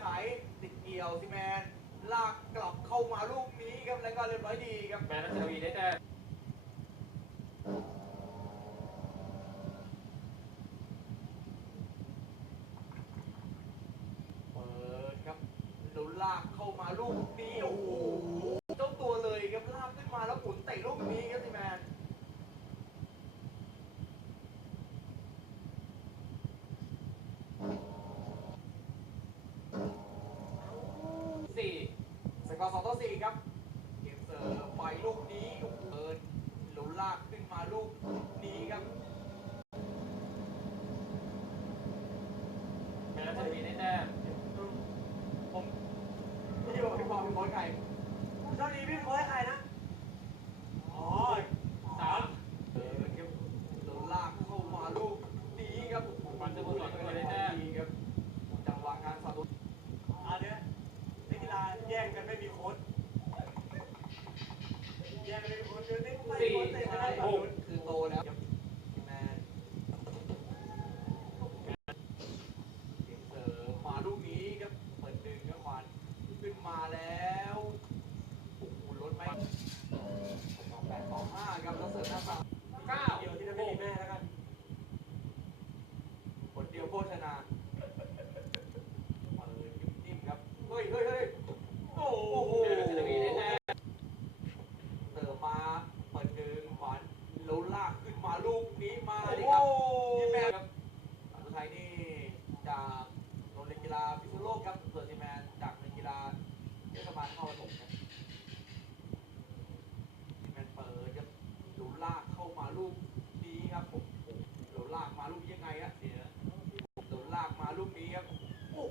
ไขติดเกี่ยวซิแมนลากกลับเข้ามาลูกนี้ครับแล้วก็เรียบร้อยดีครับแมนรัชนาวีได้แต้มเปิดครับแล้วลากเข้ามาลูกนี้โอ้โหเจ้าตัวเลยครับลากขึ้นมาแล้วหมุนเตะลูกนี้ครับซิแมน สี่ สกอร์สองต่อสี่ครับ เกมเสิร์ฟไปลูกนี้โอ้โหเปิดหลุนลากขึ้นมาลูกนี้ครับ แมนรัชนาวีได้แต้ม ผมพี่บอกพี่บอกเป็นโค้ชใคร เท่านี้พี่โค้ชใครนะ อ๋อ สาม เออครับแล้วลากเข้ามาลูกนี้ครับ วันจะพูดหลังด้วยได้แต้ม ดีครับจังหวะการสาธุ อันเนี้ยนักกีฬาแย่งกันไม่มีโค้ด มาเปิดเดินขวานแล้วลากขึ้นมาลูกนี้มาเลยครับที่แมนครับอันไทยนี่จากโรงเรียนกีฬาพิษณุโลกครับเปิดที่แมนจากโรงเรียนกีฬาเทศบาข้ารปฐมครับที่แมนเปิดครับแล้วลากเข้ามาลูกนี้ครับผมแล้วลากมาลูกยังไงฮะเสียวแล้วลากมาลูกนี้ครับโอ้